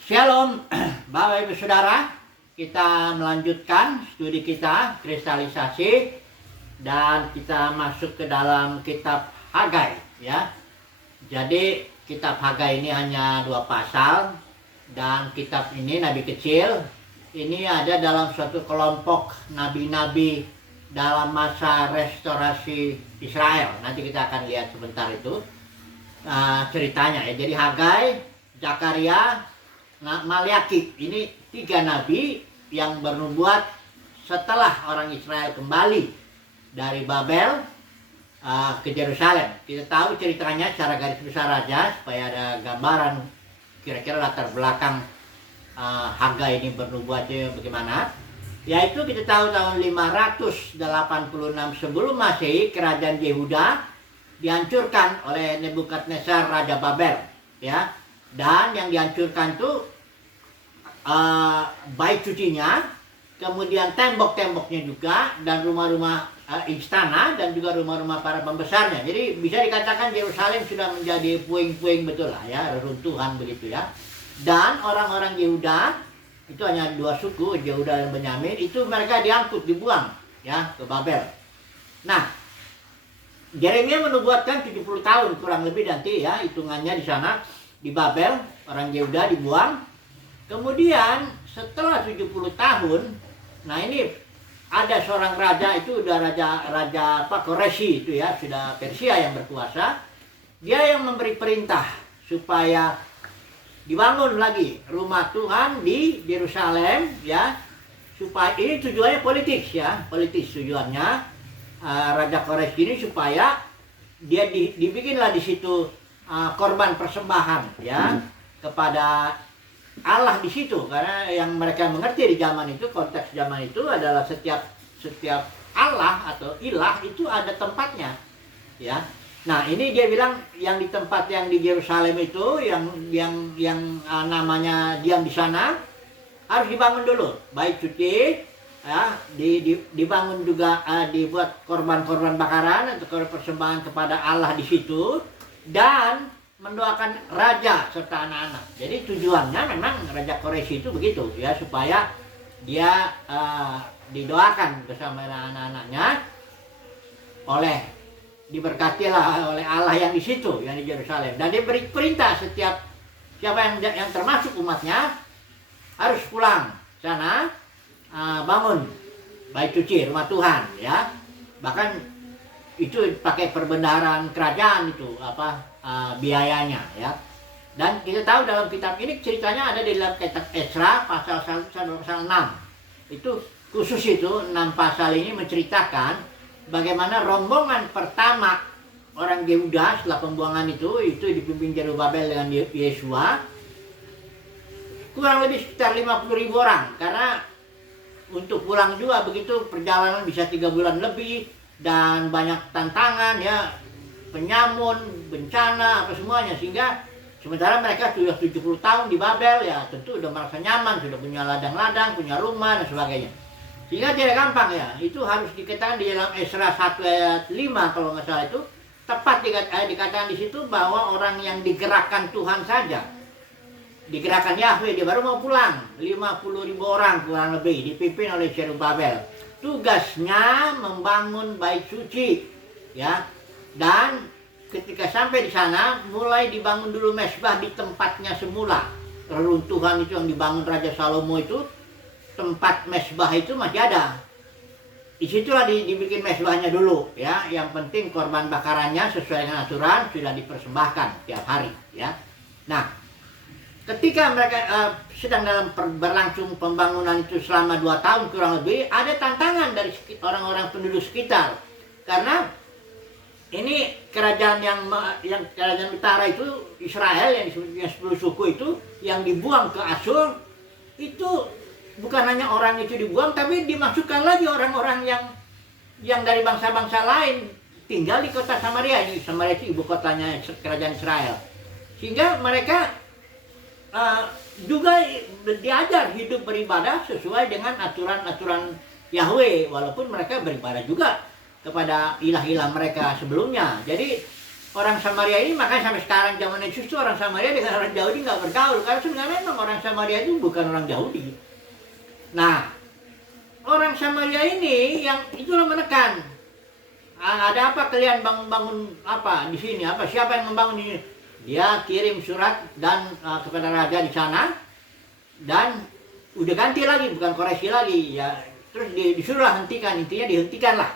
Shalom, Bapak Ibu Saudara. Kita melanjutkan studi kita kristalisasi dan kita masuk ke dalam kitab Hagai ya. Jadi kitab Hagai ini hanya 2 pasal dan kitab ini nabi kecil. Ini ada dalam suatu kelompok nabi-nabi dalam masa restorasi Israel. Nanti kita akan lihat sebentar itu ceritanya ya. Jadi Hagai, Zakaria, Maliaki, ini 3 nabi yang bernubuat setelah orang Israel kembali dari Babel ke Yerusalem. Kita tahu ceritanya secara garis besar aja supaya ada gambaran kira-kira latar belakang Hagai ini bernubuatnya bagaimana. Yaitu kita tahu tahun 586 sebelum Masehi kerajaan Yehuda dihancurkan oleh Nebukadnezar Raja Babel ya. Dan yang dihancurkan tuh bait sucinya, kemudian tembok-temboknya juga, dan rumah-rumah istana, dan juga rumah-rumah para pembesarnya. Jadi bisa dikatakan Yerusalem sudah menjadi puing-puing betul lah ya, reruntuhan begitu ya. Dan orang-orang Yehuda, itu hanya 2 suku, Yehuda dan Benyamin, itu mereka diangkut, dibuang ya ke Babel. Nah, Yeremia menubuatkan 70 tahun kurang lebih nanti ya, hitungannya di sana. Di Babel, orang Yehuda dibuang. Kemudian setelah 70 tahun, nah ini ada seorang raja, itu udah raja Koresi itu ya, sudah Persia yang berkuasa. Dia yang memberi perintah supaya dibangun lagi rumah Tuhan di Yerusalem ya. Supaya ini tujuannya politis ya, politis tujuannya. Raja Koresi ini supaya dia dibikinlah di situ korban persembahan ya kepada Allah di situ, karena yang mereka mengerti di zaman itu, konteks zaman itu adalah setiap Allah atau ilah itu ada tempatnya ya. Nah ini dia bilang yang di tempat yang di Yerusalem itu yang namanya diam di sana harus dibangun dulu bait suci ya, dibangun juga, dibuat korban-korban bakaran atau korban persembahan kepada Allah di situ, dan mendoakan raja serta anak-anak. Jadi tujuannya memang Raja Koresi itu begitu ya, supaya dia didoakan bersama anak-anaknya, diberkatilah oleh Allah yang di situ, yang di Yerusalem. Dan dia beri perintah setiap siapa yang termasuk umatnya harus pulang sana, bangun bait suci rumah Tuhan ya. Bahkan itu pakai perbendaharaan kerajaan itu biayanya ya. Dan kita tahu dalam kitab ini ceritanya ada di dalam kitab Esra pasal 6. Itu khusus itu 6 pasal ini menceritakan bagaimana rombongan pertama orang Yehuda setelah pembuangan itu dipimpin Zerubabel dengan Yesua, kurang lebih sekitar 50.000 orang, karena untuk pulang juga begitu perjalanan bisa 3 bulan lebih. Dan banyak tantangan ya, penyamun, bencana, apa semuanya. Sehingga sementara mereka sudah 70 tahun di Babel ya, tentu sudah merasa nyaman, sudah punya ladang-ladang, punya rumah dan sebagainya. Sehingga tidak gampang ya. Itu harus dikatakan di dalam Esra 1 ayat 5 kalau nggak salah itu, tepat dikatakan di situ bahwa orang yang digerakkan Tuhan saja, digerakkan Yahweh, dia baru mau pulang. 50.000 orang kurang lebih dipimpin oleh Zerubabel. Tugasnya membangun bait suci ya. Dan ketika sampai di sana mulai dibangun dulu mezbah di tempatnya semula. Reruntuhan itu yang dibangun Raja Salomo itu, tempat mezbah itu masih ada. Disitulah dibikin mezbahnya dulu ya. Yang penting korban bakarannya sesuai dengan aturan sudah dipersembahkan tiap hari ya. Nah, ketika mereka sedang dalam berlangsung pembangunan itu selama 2 tahun kurang lebih, ada tantangan dari orang-orang penduduk sekitar. Karena ini kerajaan yang kerajaan utara itu Israel yang disebutnya 10 suku itu yang dibuang ke Asyur, itu bukan hanya orang itu dibuang, tapi dimasukkan lagi orang-orang yang dari bangsa-bangsa lain tinggal di kota Samaria. Ini Samaria itu ibu kotanya kerajaan Israel. Sehingga mereka juga diajar hidup beribadah sesuai dengan aturan-aturan Yahweh, walaupun mereka beribadah juga kepada ilah-ilah mereka sebelumnya. Jadi orang Samaria ini, makanya sampai sekarang zaman Yesus itu orang Samaria dengan orang Yahudi nggak bergaul, karena sebenarnya memang orang Samaria itu bukan orang Yahudi. Nah, orang Samaria ini yang itulah menekan. Ada apa kalian bangun-bangun apa di sini? Apa siapa yang membangun ini? Dia kirim surat dan kepada raja di sana, dan udah ganti lagi, bukan koreksi lagi ya. Terus disuruhlah hentikan, intinya dihentikanlah.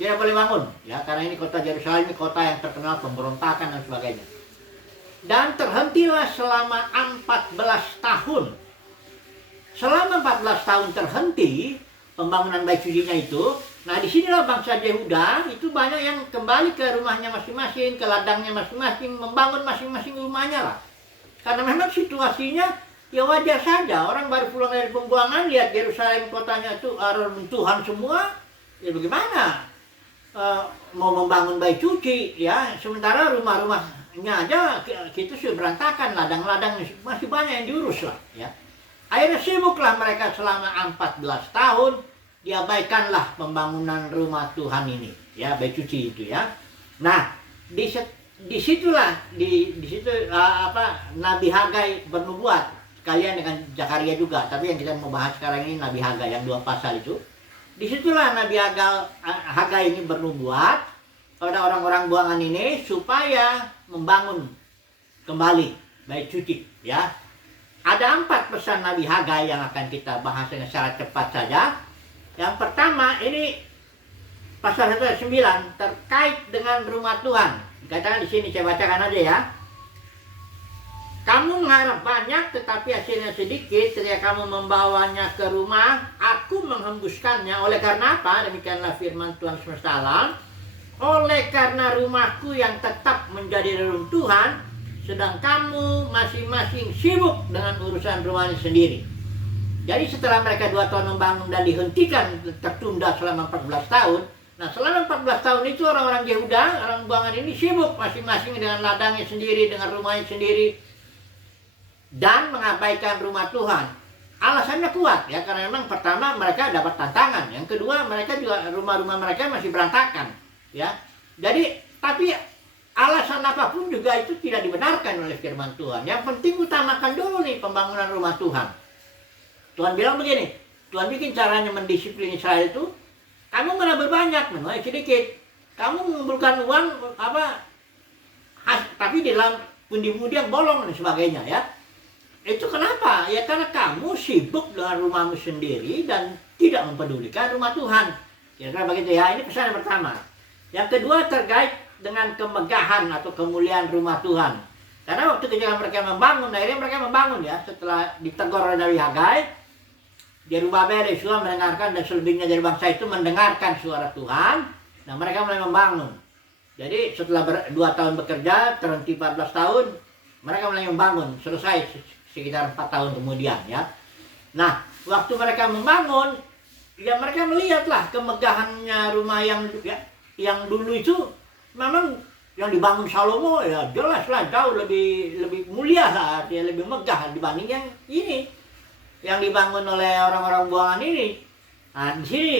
Tidak boleh bangun ya, karena ini kota Yerusalem ini kota yang terkenal pemberontakan dan sebagainya. Dan terhentilah selama 14 tahun. Selama 14 tahun terhenti pembangunan bait sucinya itu. Nah, disinilah bangsa Yehuda itu banyak yang kembali ke rumahnya masing-masing, ke ladangnya masing-masing, membangun masing-masing rumahnya lah. Karena memang situasinya ya wajar saja. Orang baru pulang dari pembuangan, lihat Yerusalem kotanya itu runtuhan semua, ya bagaimana mau membangun bait suci ya, sementara rumah-rumahnya aja kita sudah berantakan, ladang-ladang masih banyak yang diurus lah ya. Akhirnya sibuklah mereka selama 14 tahun, diabaikanlah pembangunan rumah Tuhan ini ya, bait suci itu ya. Nah, disitulah di situ Nabi Hagai bernubuat sekalian dengan Zakaria juga, tapi yang kita mau bahas sekarang ini Nabi Hagai yang 2 pasal itu. Disitulah Nabi Hagai ini bernubuat pada orang-orang buangan ini supaya membangun kembali bait suci ya. Ada 4 pesan Nabi Hagai yang akan kita bahas dengan secara cepat saja. Yang pertama ini pasal 1 ayat 9 terkait dengan rumah Tuhan. Dikatakan di sini, saya bacakan aja ya. Kamu mengharap banyak tetapi hasilnya sedikit, ketika kamu membawanya ke rumah, aku menghembuskannya. Oleh karena apa? Demikianlah firman Tuhan semesta alam. Oleh karena rumahku yang tetap menjadi reruntuhan, sedang kamu masing-masing sibuk dengan urusan rumahnya sendiri. Jadi setelah mereka 2 tahun membangun dan dihentikan, tertunda selama 14 tahun. Nah, selama 14 tahun itu orang-orang Yehuda, orang buangan ini sibuk masing-masing dengan ladangnya sendiri, dengan rumahnya sendiri, dan mengabaikan rumah Tuhan. Alasannya kuat ya, karena memang pertama mereka dapat tantangan, yang kedua mereka juga rumah-rumah mereka masih berantakan ya. Jadi tapi alasan apapun juga itu tidak dibenarkan oleh firman Tuhan. Yang penting utamakan dulu nih pembangunan rumah Tuhan. Tuhan bilang begini, Tuhan bikin caranya mendisiplin Israel itu, kamu menabur banyak, menuai sedikit. Kamu mengumpulkan uang tapi di dalam pundi-pundi yang bolong dan sebagainya ya. Itu kenapa? Ya karena kamu sibuk dengan rumahmu sendiri dan tidak mempedulikan rumah Tuhan. Kira-kira begitu ya. Ini pesan yang pertama. Yang kedua terkait dengan kemegahan atau kemuliaan rumah Tuhan. Karena waktu ketika mereka membangun, akhirnya mereka membangun ya, setelah ditegur oleh Nabi Hagai, Zerubabel, Yesua mendengarkan, dan selebihnya dari bangsa itu mendengarkan suara Tuhan. Nah, mereka mulai membangun. Jadi setelah 2 tahun bekerja, terhenti 14 tahun, mereka mulai membangun. Selesai sekitar 4 tahun kemudian ya. Nah, waktu mereka membangun, ya mereka melihatlah kemegahannya rumah yang dulu itu. Memang yang dibangun Salomo ya jelaslah jauh lebih mulia lah, dia lebih megah dibanding yang ini, yang dibangun oleh orang-orang buangan ini. Nah, di sini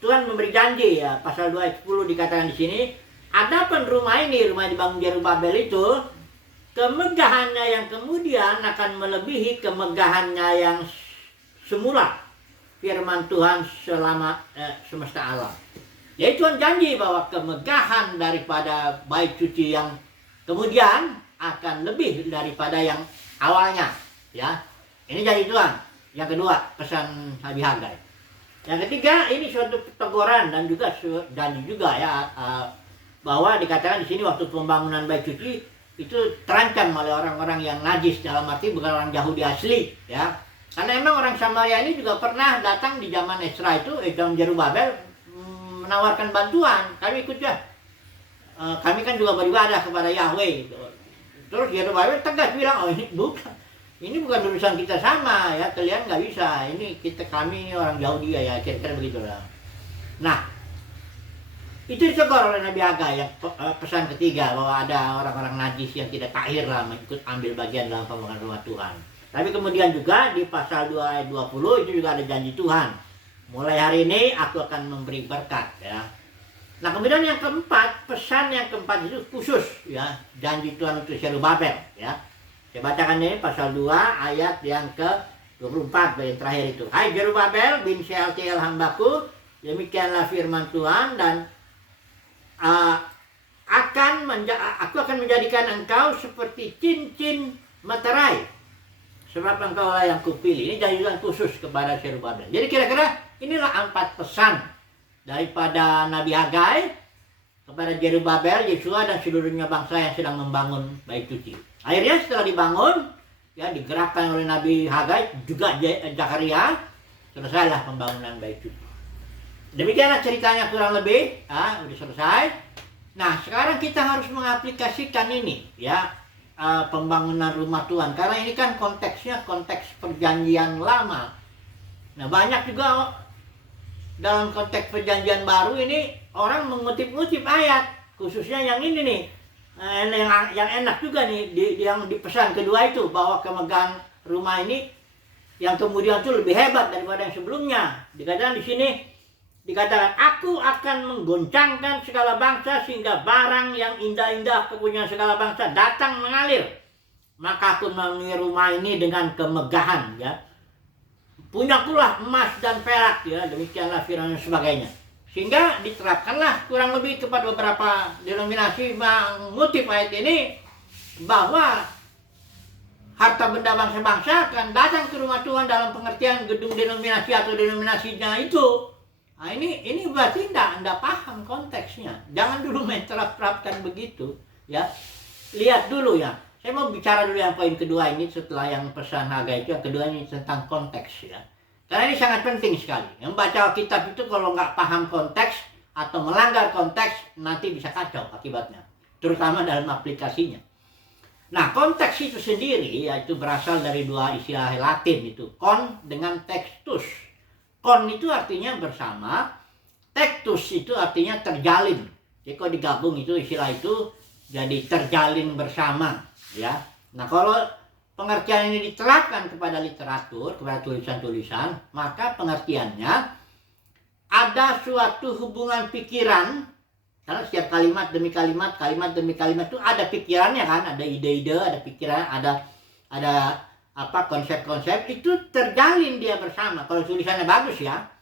Tuhan memberi janji ya, pasal 2 ayat 10 dikatakan di sini, adapun rumah ini, rumah yang dibangun Zerubabel itu, kemegahannya yang kemudian akan melebihi kemegahannya yang semula, firman Tuhan selama semesta alam. Jadi Tuhan janji bahwa kemegahan daripada bait suci yang kemudian akan lebih daripada yang awalnya ya. Ini janji Tuhan. Yang kedua, pesan Nabi Hagai. Yang ketiga, ini suatu teguran dan juga janji juga ya, bahwa dikatakan di sini waktu pembangunan bait suci itu terancam oleh orang-orang yang najis, dalam arti bukan orang Yahudi asli ya. Karena memang orang Samaria ini juga pernah datang di zaman Ezra itu, zaman Zerubabel, menawarkan bantuan, kami ikut ya. Kami kan juga beribadah kepada Yahweh. Terus Zerubabel tegas bilang, oh ini bukan urusan kita sama ya, kalian nggak bisa. Ini kami ini orang Yahudi ya, kira-kira begitulah. Nah, itu ditegur oleh Nabi Hagai yang pesan ketiga, bahwa ada orang-orang najis yang tidak tahir lah ikut ambil bagian dalam pembangunan rumah Tuhan. Tapi kemudian juga di pasal 2 ayat 20 itu juga ada janji Tuhan. Mulai hari ini aku akan memberi berkat ya. Nah, kemudian yang keempat, pesan yang keempat itu khusus ya, janji Tuhan untuk Zerubabel ya. Saya bacakan ini pasal 2 ayat yang ke-24 bagian terakhir itu. Hai Zerubabel bin Shealtiel hambaku, demikianlah firman Tuhan, dan aku akan menjadikan engkau seperti cincin materai, sebab engkau lah yang kupilih. Ini janji Tuhan khusus kepada Zerubabel. Jadi kira-kira inilah 4 pesan daripada Nabi Hagai kepada Zerubabel, Yesua, dan seluruhnya bangsa yang sedang membangun bait suci. Akhirnya setelah dibangun, ya digerakkan oleh Nabi Hagai, juga Zakaria, selesailah pembangunan bait suci. Demikianlah ceritanya kurang lebih, udah selesai. Nah, sekarang kita harus mengaplikasikan ini, ya, pembangunan rumah Tuhan. Karena ini kan konteksnya konteks perjanjian lama. Nah, banyak juga dalam konteks perjanjian baru ini orang mengutip-ngutip ayat, khususnya yang ini nih, yang enak juga nih, yang di pesan kedua itu, bahwa kemegahan rumah ini yang kemudian itu lebih hebat daripada yang sebelumnya. Dikatakan di sini, dikatakan, aku akan menggoncangkan segala bangsa sehingga barang yang indah-indah kepunyaan segala bangsa datang mengalir. Maka aku memenuhi rumah ini dengan kemegahan, ya. Punyakulah emas dan perak, ya, demikianlah firman dan sebagainya. Sehingga diterapkanlah kurang lebih kepada beberapa denominasi mengutip ayat ini, bahwa harta benda bangsa-bangsa akan datang ke rumah Tuhan dalam pengertian gedung denominasi atau denominasinya itu. Nah, ini berarti anda paham konteksnya. Jangan dulu main terap-terapkan begitu, ya. Lihat dulu ya. Saya mau bicara dulu yang poin kedua ini setelah yang pesan Hagai itu. Yang kedua ini tentang konteks, ya. Karena ini sangat penting sekali. Yang baca Alkitab itu kalau nggak paham konteks atau melanggar konteks, nanti bisa kacau akibatnya. Terutama dalam aplikasinya. Nah, konteks itu sendiri yaitu berasal dari dua istilah Latin itu. Kon dengan textus. Kon itu artinya bersama, textus itu artinya terjalin. Jadi kalau digabung itu istilah itu jadi terjalin bersama. Ya, nah kalau pengertian ini diterapkan kepada literatur, kepada tulisan-tulisan, maka pengertiannya ada suatu hubungan pikiran, karena setiap kalimat demi kalimat, kalimat demi kalimat itu ada pikirannya kan, ada ide-ide, ada pikiran, ada konsep-konsep itu terjalin dia bersama. Kalau tulisannya bagus ya,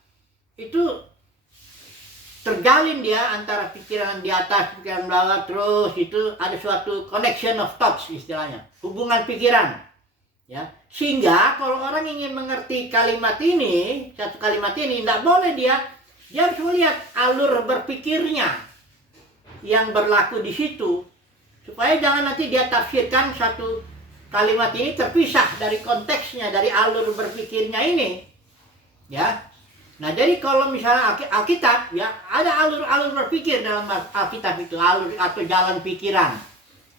itu terjalin dia antara pikiran di atas, pikiran bawah, terus itu ada suatu connection of thoughts istilahnya, hubungan pikiran, ya. Sehingga kalau orang ingin mengerti kalimat ini, satu kalimat ini, tidak boleh dia harus melihat alur berpikirnya yang berlaku di situ, supaya jangan nanti dia tafsirkan satu kalimat ini terpisah dari konteksnya, dari alur berpikirnya ini, ya. Nah, jadi kalau misalnya Alkitab, ya, ada alur-alur berpikir dalam Alkitab itu, alur atau jalan pikiran.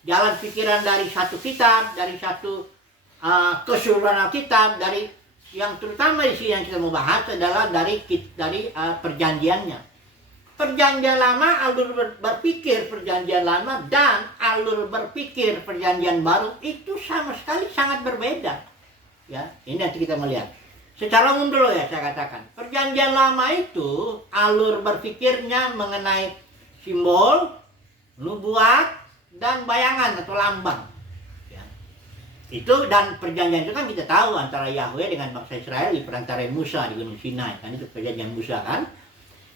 Jalan pikiran dari satu kitab, dari satu keseluruhan Alkitab, dari yang terutama di sini yang kita mau bahas adalah dari perjanjiannya. Perjanjian lama, alur berpikir perjanjian lama dan alur berpikir perjanjian baru itu sama sekali sangat berbeda. Ya, ini nanti kita melihat. Secara umum dulu ya saya katakan, perjanjian lama itu alur berpikirnya mengenai simbol, nubuat, dan bayangan atau lambang. Ya. Itu dan perjanjian itu kan kita tahu antara Yahweh dengan bangsa Israel di perantara Musa di Gunung Sinai, kan itu perjanjian Musa kan.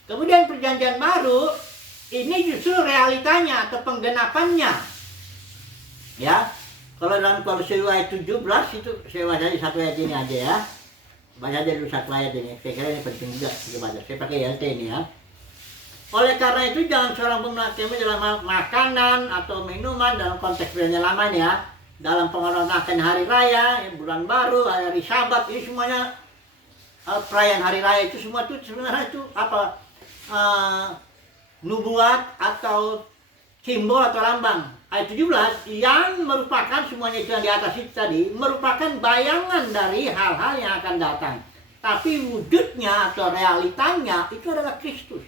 Kemudian perjanjian baru ini justru realitanya atau penggenapannya. Ya, kalau dalam Kolose ayat 17 itu saya baca di satu ayat ini aja ya. Baca aja dulu satu ayat ini, saya kira ini penting juga kita baca. Saya pakai YLT ini ya. Oleh karena itu jangan seorang pun melakukan dalam makanan atau minuman dalam konteks perjanjian lama ini ya. Dalam penghormatan hari raya, bulan baru, hari Sabat, ini semuanya perayaan hari raya itu semua itu sebenarnya itu apa? Nubuat atau simbol atau lambang. Ayat 17 yang merupakan semuanya itu yang di atas itu tadi merupakan bayangan dari hal-hal yang akan datang. Tapi wujudnya atau realitanya itu adalah Kristus.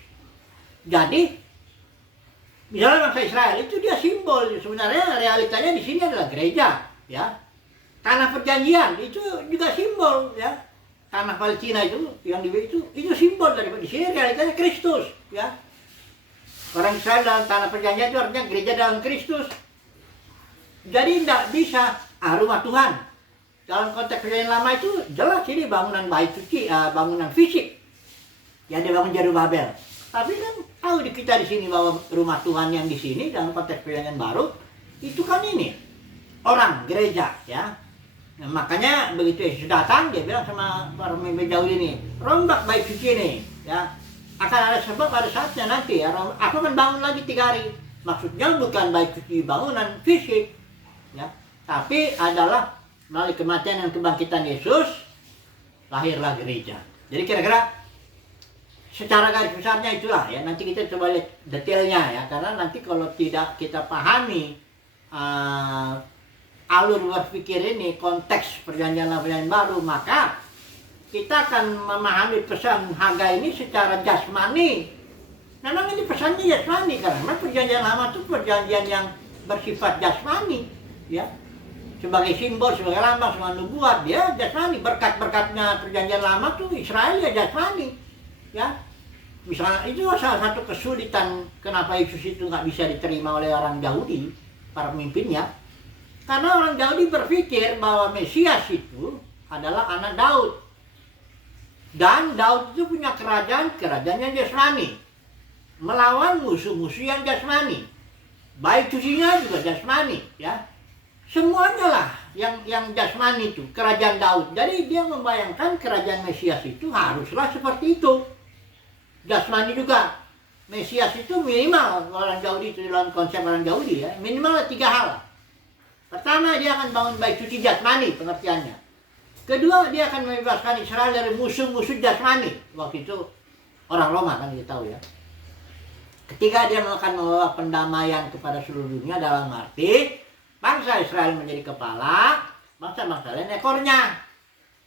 Jadi misalnya bangsa Israel itu dia simbol, sebenarnya realitanya di sini adalah gereja, ya. Tanah perjanjian itu juga simbol, ya. Tanah Palestina itu yang di itu simbol daripada di sini realitanya Kristus, ya. Orang Israel dalam tanah perjanjian itu artinya gereja dalam Kristus. Jadi tidak bisa rumah Tuhan. Dalam konteks perjanjian lama itu jelas ini bangunan bait suci, bangunan fisik yang dibangun Zerubabel. Tapi kan tahu di kita di sini bahwa rumah Tuhan yang di sini dalam konteks perjanjian baru itu kan ini orang gereja, ya. Nah, makanya begitu Yesus datang dia bilang sama para pemimpin Yahudi ini, rombak bait suci ini, ya. Akan ada sebab pada saatnya nanti ya, aku akan bangun lagi 3 hari. Maksudnya bukan bait suci bangunan fisik, ya, tapi adalah melalui kematian dan kebangkitan Yesus lahirlah gereja. Jadi kira-kira secara garis besarnya itulah ya. Nanti kita coba lihat detailnya ya, karena nanti kalau tidak kita pahami alur berpikir ini, konteks perjanjian lama dan baru, maka kita akan memahami pesan Hagai ini secara jasmani. Memang ini pesannya jasmani karena memang perjanjian lama itu perjanjian yang bersifat jasmani, ya. Sebagai simbol, sebagai lambang, sebagai nubuat, dia jasmani. Berkat-berkatnya perjanjian lama tuh Israel ya jasmani, ya. Misalnya itu salah satu kesulitan kenapa Yesus itu nggak bisa diterima oleh orang Yahudi, para pemimpinnya. Karena orang Yahudi berpikir bahwa Mesias itu adalah anak Daud. Dan Daud itu punya kerajaan yang jasmani. Melawan musuh-musuh yang jasmani. Bait sucinya juga jasmani, ya. Semuanya lah yang jasmani itu, kerajaan Daud. Jadi dia membayangkan kerajaan Mesias itu haruslah seperti itu. Jasmani juga. Mesias itu minimal, orang Yahudi itu dalam konsep orang Yahudi ya, minimal 3 hal. Pertama, dia akan bangun bait suci jasmani, pengertiannya. Kedua, dia akan membebaskan Israel dari musuh-musuh jasmani. Waktu itu orang Roma kan kita tahu ya. Ketiga, dia akan membawa pendamaian kepada seluruh dunia dalam arti bangsa Israel menjadi kepala, bangsa-bangsa lain ekornya.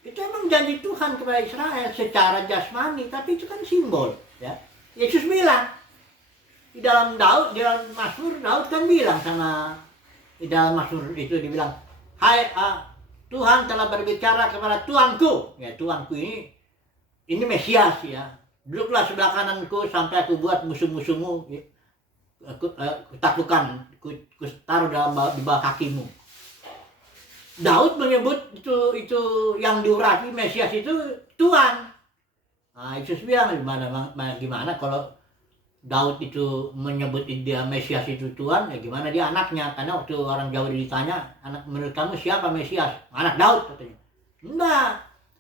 Itu emang janji Tuhan kepada Israel secara jasmani, tapi itu kan simbol, ya. Yesus bilang di dalam Mazmur, Daud kan bilang sama di dalam Mazmur itu dibilang, "Hai Tuhan telah berbicara kepada Tuanku." Ya, Tuanku ini Mesias ya. "Duduklah sebelah kananku sampai aku buat musuh-musuhmu ya. Aku taklukkan, ku taruh di bawah kakimu." Daud menyebut itu yang diurapi Mesias itu Tuhan. Nah, Yesus bilang gimana kalau Daud itu menyebut dia Mesias itu Tuhan, ya gimana dia anaknya? Karena waktu orang Yahudi ditanya, "Anak menurut kamu siapa Mesias?" "Anak Daud," katanya. Enggak.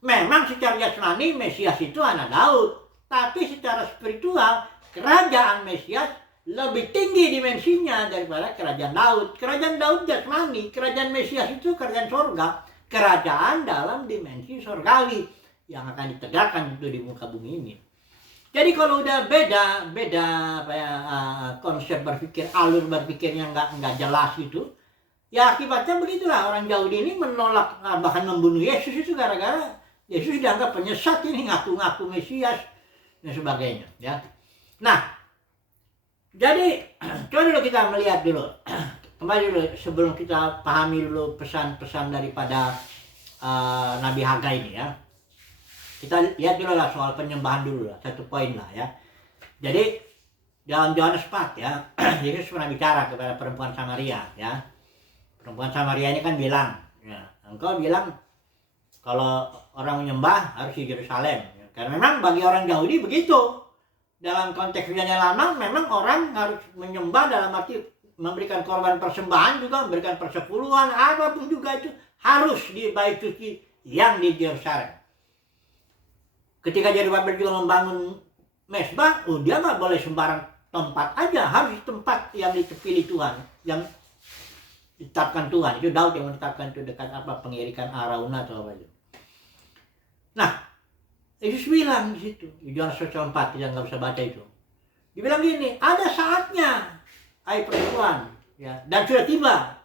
Memang secara jasmani Mesias itu anak Daud, tapi secara spiritual kerajaan Mesias lebih tinggi dimensinya daripada kerajaan Daud. Kerajaan Daud jasmani, kerajaan Mesias itu kerajaan sorga, kerajaan dalam dimensi sorgawi yang akan ditegakkan itu di muka bumi ini. Jadi kalau udah beda konsep berpikir, alur berpikirnya nggak jelas itu, ya akibatnya begitulah. Orang Yahudi ini menolak, bahkan membunuh Yesus itu gara-gara Yesus dianggap penyesat, ini ngaku-ngaku Mesias dan sebagainya, ya. Nah, jadi coba dulu kita melihat dulu, kembali dulu sebelum kita pahami dulu pesan-pesan daripada Nabi Hagai ini ya. Kita lihat dulu lah soal penyembahan dulu lah, satu poin lah ya. Jadi dalam Yohanes 4 ya, Yesus pernah bicara kepada perempuan Samaria ya. Perempuan Samaria ini kan bilang, ya, engkau bilang kalau orang menyembah harus di Yerusalem. Ya. Karena memang bagi orang Yahudi begitu. Dalam konteks perjanjian lama memang orang harus menyembah dalam arti memberikan korban persembahan juga, memberikan persepuluhan, apapun juga itu harus di bait suci yang di Yerusalem. Ketika Zerubabel juga membangun mesbah, dia nggak boleh sembarang tempat aja, harus tempat yang dipilih Tuhan, yang ditetapkan Tuhan. Itu Daud yang menetapkan itu dekat pengirikan Arauna atau apa itu. Nah, Yesus bilang di situ, di Yohanes 4, yang nggak bisa baca itu. Dibilang gini, ada saatnya, hai perempuan, ya, dan sudah tiba.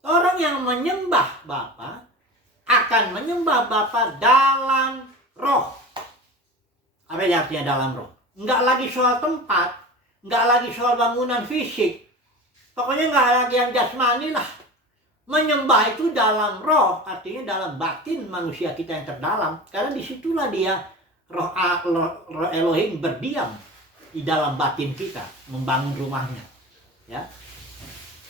Orang yang menyembah Bapa akan menyembah Bapa dalam roh. Apa yang artinya dalam roh? Enggak lagi soal tempat, enggak lagi soal bangunan fisik. Pokoknya enggak lagi yang jasmani lah. Menyembah itu dalam roh, artinya dalam batin manusia kita yang terdalam. Karena disitulah dia roh Elohim berdiam. di dalam batin kita, membangun rumahnya. Ya.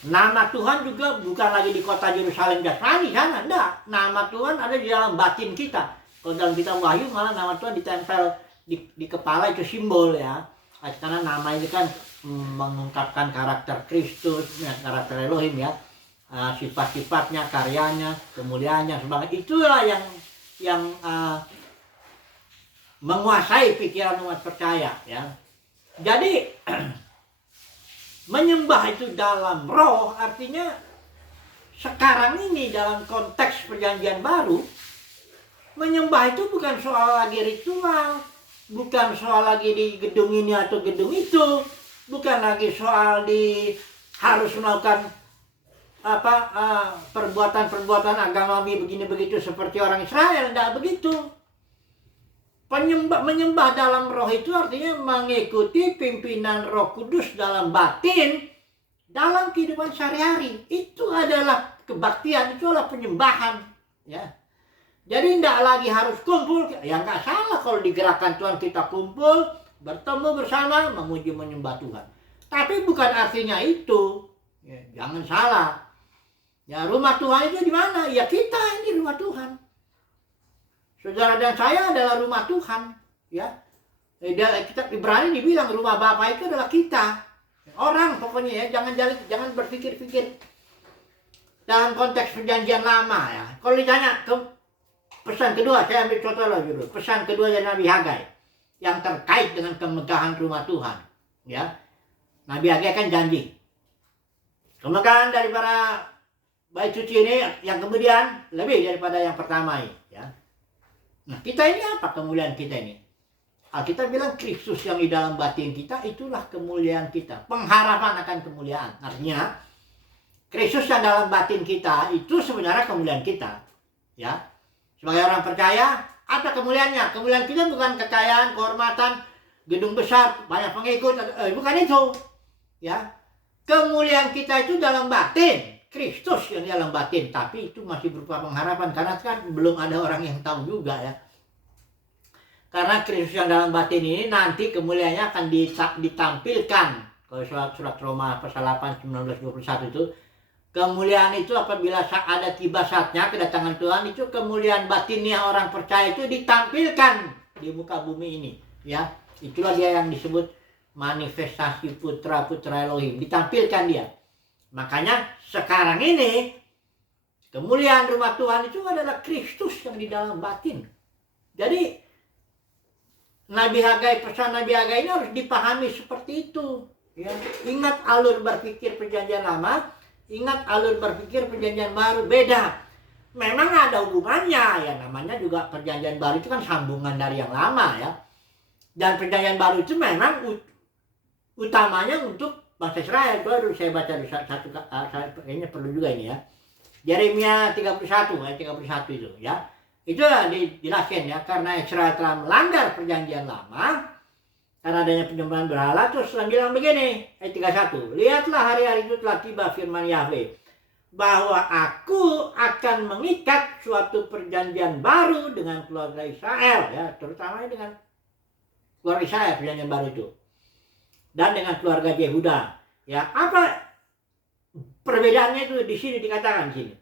Nama Tuhan juga bukan lagi di kota Yerusalem jasmani sana, enggak. Nama Tuhan ada di dalam batin kita. Kalau dalam kitab Wahyu malah nama Tuhan ditempel di kepala, itu simbol ya. Karena nama ini kan mengungkapkan karakter Kristus, ya, karakter Elohim ya. Sifat-sifatnya, karyanya, kemuliaannya, sebagainya. Itulah yang menguasai pikiran umat percaya ya. Jadi menyembah itu dalam roh artinya sekarang ini dalam konteks perjanjian baru, menyembah itu bukan soal lagi ritual, bukan soal lagi di gedung ini atau gedung itu, bukan lagi soal harus melakukan perbuatan-perbuatan agamawi begini begitu seperti orang Israel. Tidak begitu. Menyembah dalam roh itu artinya mengikuti pimpinan Roh Kudus dalam batin dalam kehidupan sehari-hari. Itu adalah kebaktian, itu adalah penyembahan ya. Jadi tidak lagi harus kumpul, ya nggak salah kalau digerakkan Tuhan kita kumpul, bertemu bersama, memuji menyembah Tuhan. Tapi bukan artinya itu, ya, jangan salah. Ya rumah Tuhan itu di mana? Ya kita ini rumah Tuhan. Saudara dan saya adalah rumah Tuhan, ya. Kitab Ibrani dibilang rumah Bapa itu adalah kita. Orang pokoknya ya, jangan berpikir-pikir dalam konteks perjanjian lama ya. Kalau ditanya pesan kedua, saya ambil contoh lagi dulu. Pesan kedua dari Nabi Hagai yang terkait dengan kemegahan rumah Tuhan, ya. Nabi Hagai kan janji kemegahan dari para bait suci ini yang kemudian lebih daripada yang pertama ini, ya. Nah, kita ini apa kemuliaan kita ini? Alkitab bilang Kristus yang di dalam batin kita itulah kemuliaan kita. Pengharapan akan kemuliaan. Artinya Kristus yang dalam batin kita itu sebenarnya kemuliaan kita. Ya. Sebagai orang percaya, apa kemuliaannya? Kemuliaan kita bukan kekayaan, kehormatan, gedung besar, banyak pengikut, bukan itu. Ya. Kemuliaan kita itu dalam batin. Kristus yang dalam batin, tapi itu masih berupa pengharapan karena kan belum ada orang yang tahu juga ya. Karena Kristus yang dalam batin ini nanti kemuliaannya akan ditampilkan. Kalau surat Roma pasal 8 19-21 itu, kemuliaan itu apabila ada tiba saatnya kedatangan Tuhan, itu kemuliaan batinnya orang percaya itu ditampilkan di muka bumi ini, ya. Itulah dia yang disebut manifestasi putra-putra Elohim, ditampilkan dia. Makanya sekarang ini kemuliaan rumah Tuhan itu adalah Kristus yang di dalam batin. Jadi pesan Nabi Hagai ini harus dipahami seperti itu. Ya. Ingat alur berpikir perjanjian lama, ingat alur berpikir perjanjian baru, beda. Memang ada hubungannya, ya namanya juga perjanjian baru itu kan sambungan dari yang lama ya. Dan perjanjian baru itu memang utamanya untuk bangsa Israel. Baru saya baca di satu kayaknya perlu juga ini ya. Yeremia 31 ayat 31 itu ya. Itu dijelaskan ya, karena Israel telah melanggar perjanjian lama karena adanya penyembahan berhala. Terus bilang begini ayat 31, lihatlah hari-hari itu telah tiba firman Yahweh bahwa aku akan mengikat suatu perjanjian baru dengan keluarga Israel ya, terutama dengan keluarga Israel perjanjian baru itu. Dan dengan keluarga Yehuda. Ya, apa perbedaannya itu di sini dikatakan di sini.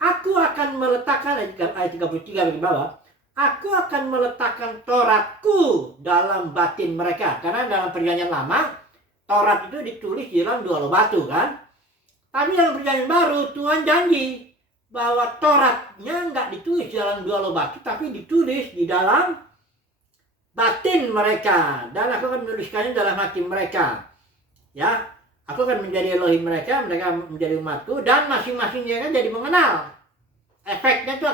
Aku akan meletakkan ayat 33 di bawah. Aku akan meletakkan Tauratku dalam batin mereka. Karena dalam perjanjian lama Taurat itu ditulis di dalam 2 loh batu kan. Tapi dalam perjanjian baru Tuhan janji bahwa Tauratnya nggak ditulis di dalam 2 loh batu, tapi ditulis di dalam batin mereka, dan aku akan menuliskannya dalam hati mereka. Ya, aku akan menjadi Elohim mereka, mereka menjadi umatku, dan masing-masingnya kan jadi mengenal. Efeknya tuh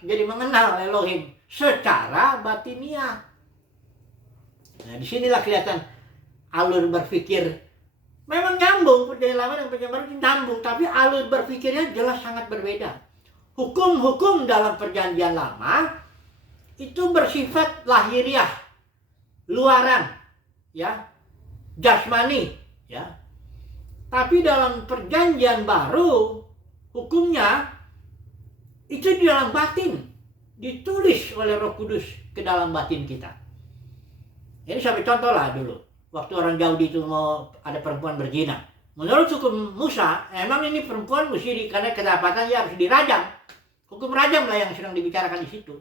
jadi mengenal Elohim secara batiniah. Nah, disinilah kelihatan alur berpikir. Memang nyambung, perjanjian lama dan perjanjian baru nyambung, tapi alur berpikirnya jelas sangat berbeda. Hukum-hukum dalam perjanjian lama itu bersifat lahiriah, luaran, ya, jasmani, ya. Tapi dalam perjanjian baru, hukumnya itu di dalam batin, ditulis oleh Roh Kudus ke dalam batin kita. Ini sampai contoh lah dulu. waktu orang Yahudi itu mau ada perempuan berzina. Menurut hukum Musa, emang ini perempuan mesti karena kedapatan dia harus dirajam. Hukum rajam lah yang sedang dibicarakan di situ.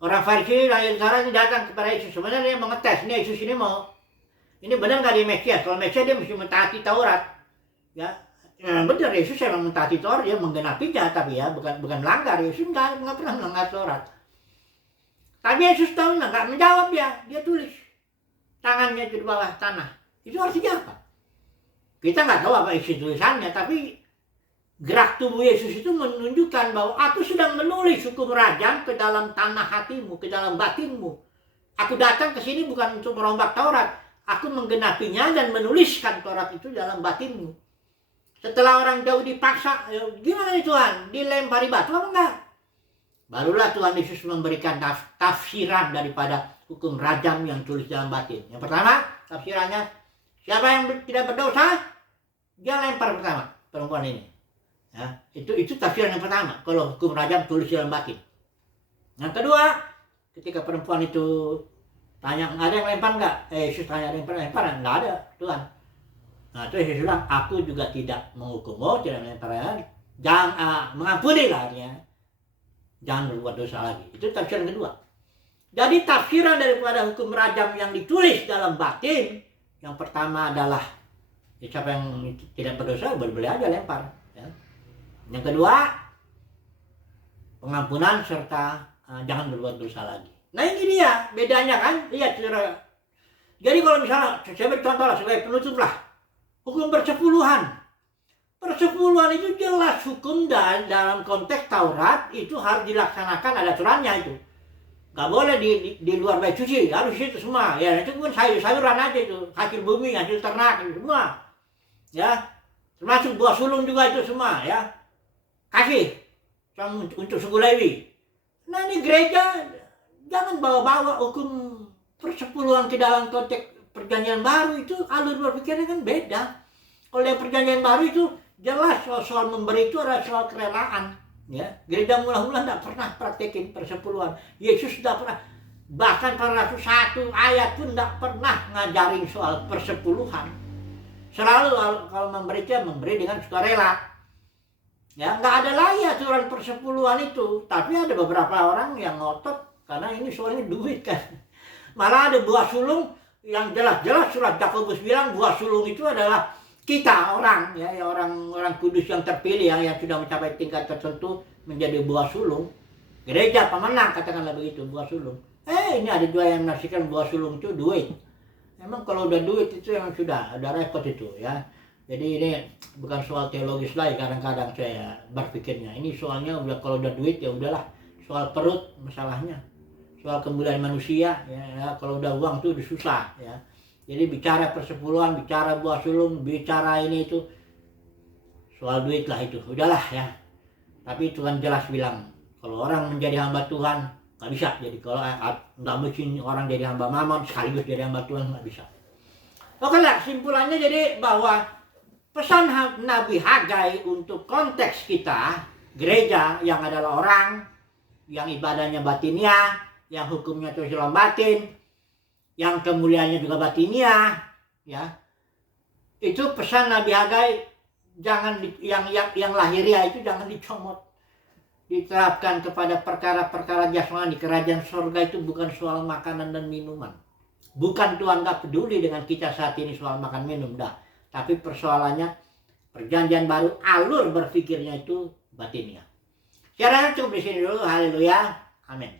Orang Farisi lahir sekarang ini datang kepada Yesus. Sebenarnya dia mengetes, ini Yesus ini benar nggak dia Mesias? Kalau Mesias dia mesti mentaati Taurat. Ya, benar Yesus memang mentaati Taurat, dia menggenapinya, tapi ya bukan melanggar. Yesus nggak pernah melanggar Taurat. Tapi Yesus tahu nggak menjawab dia tulis tangannya di bawah tanah. Itu artinya apa? Kita nggak tahu apa isi tulisannya, tapi gerak tubuh Yesus itu menunjukkan bahwa aku sedang menulis hukum rajam ke dalam tanah hatimu, ke dalam batinmu. Aku datang ke sini bukan untuk merombak Taurat. Aku menggenapinya dan menuliskan Taurat itu dalam batinmu. Setelah orang jauh dipaksa, gimana nih Tuhan? Dilempari batu apa enggak? Barulah Tuhan Yesus memberikan tafsiran daripada hukum rajam yang tulis dalam batin. Yang pertama, tafsirannya, siapa yang tidak berdosa, dia lempar pertama perempuan ini. Ya, itu tafsiran yang pertama. Kalau hukum rajam tulis dalam batin. Yang kedua, ketika perempuan itu tanya, ada yang lempar enggak? Yesus tanya, ada yang lempar? Enggak ada, Tuhan. Nah, terus Yesus bilang, aku juga tidak menghukummu, tidak melempar. Jangan mengampuni lah artinya. Jangan berbuat dosa lagi. Itu tafsiran kedua. Jadi tafsiran daripada hukum rajam yang ditulis dalam batin, yang pertama adalah siapa yang tidak berdosa boleh aja lempar. Ya. Yang kedua, pengampunan serta jangan berbuat dosa lagi. Nah ini dia bedanya kan. Lihat saudara. Jadi kalau misalnya saya beri contoh lah sebagai penutup lah, hukum persepuluhan. Persepuluhan itu jelas hukum dan dalam konteks Taurat itu harus dilaksanakan, ada aturannya itu. Gak boleh di luar bait suci, harus itu semua. Ya itu pun sayur-sayuran aja itu, hasil bumi, hasil ternak itu semua. Ya, termasuk buah sulung juga itu semua ya. Kasih untuk suku Lewi. Nah ini gereja jangan bawa-bawa hukum persepuluhan ke dalam konteks perjanjian baru, itu alur berpikirnya kan beda. Kalau yang perjanjian baru itu jelas soal memberi itu adalah soal kerelaan. Ya, gereja mula-mula tidak pernah praktekin persepuluhan. Yesus tidak pernah, bahkan paragraf 1 ayat pun tidak pernah ngajarin soal persepuluhan. Selalu kalau memberi itu memberi dengan sukarela. Ya, nggak ada lagi aturan persepuluhan itu. Tapi ada beberapa orang yang ngotot karena ini soalnya duit kan. Malah ada buah sulung yang jelas-jelas surat Yakobus bilang buah sulung itu adalah kita orang kudus yang terpilih yang sudah mencapai tingkat tertentu menjadi buah sulung. Gereja pemenang katakanlah begitu, buah sulung. Ini ada juga yang menafsirkan buah sulung itu duit. Memang kalau udah duit itu yang sudah ada repot itu ya. Jadi ini bukan soal teologis lagi kadang-kadang saya berpikirnya. Ini soalnya udah kalau udah duit ya udahlah, soal perut masalahnya. Soal kemuliaan manusia ya kalau udah uang tuh udah susah ya. Jadi bicara persepuluhan, bicara buah sulung, bicara ini itu soal duit lah itu, udahlah ya. Tapi Tuhan jelas bilang, kalau orang menjadi hamba Tuhan nggak bisa. Jadi kalau nggak mungkin orang jadi hamba Mammon sekaligus jadi hamba Tuhan, nggak bisa. Oke lah, kesimpulannya jadi bahwa pesan Nabi Hagai untuk konteks kita, gereja yang adalah orang yang ibadahnya batiniah, yang hukumnya terus dalam batin, yang kemuliaannya juga batiniah, ya. Itu pesan Nabi Hagai, jangan yang lahiriah itu jangan dicomot. Diterapkan kepada perkara-perkara jasmani. Kerajaan surga itu bukan soal makanan dan minuman. Bukan Tuhan gak peduli dengan kita saat ini soal makan minum dah. Tapi persoalannya perjanjian baru, alur berpikirnya itu batiniah. Saya rasa cukup di sini dulu. Haleluya. Amin.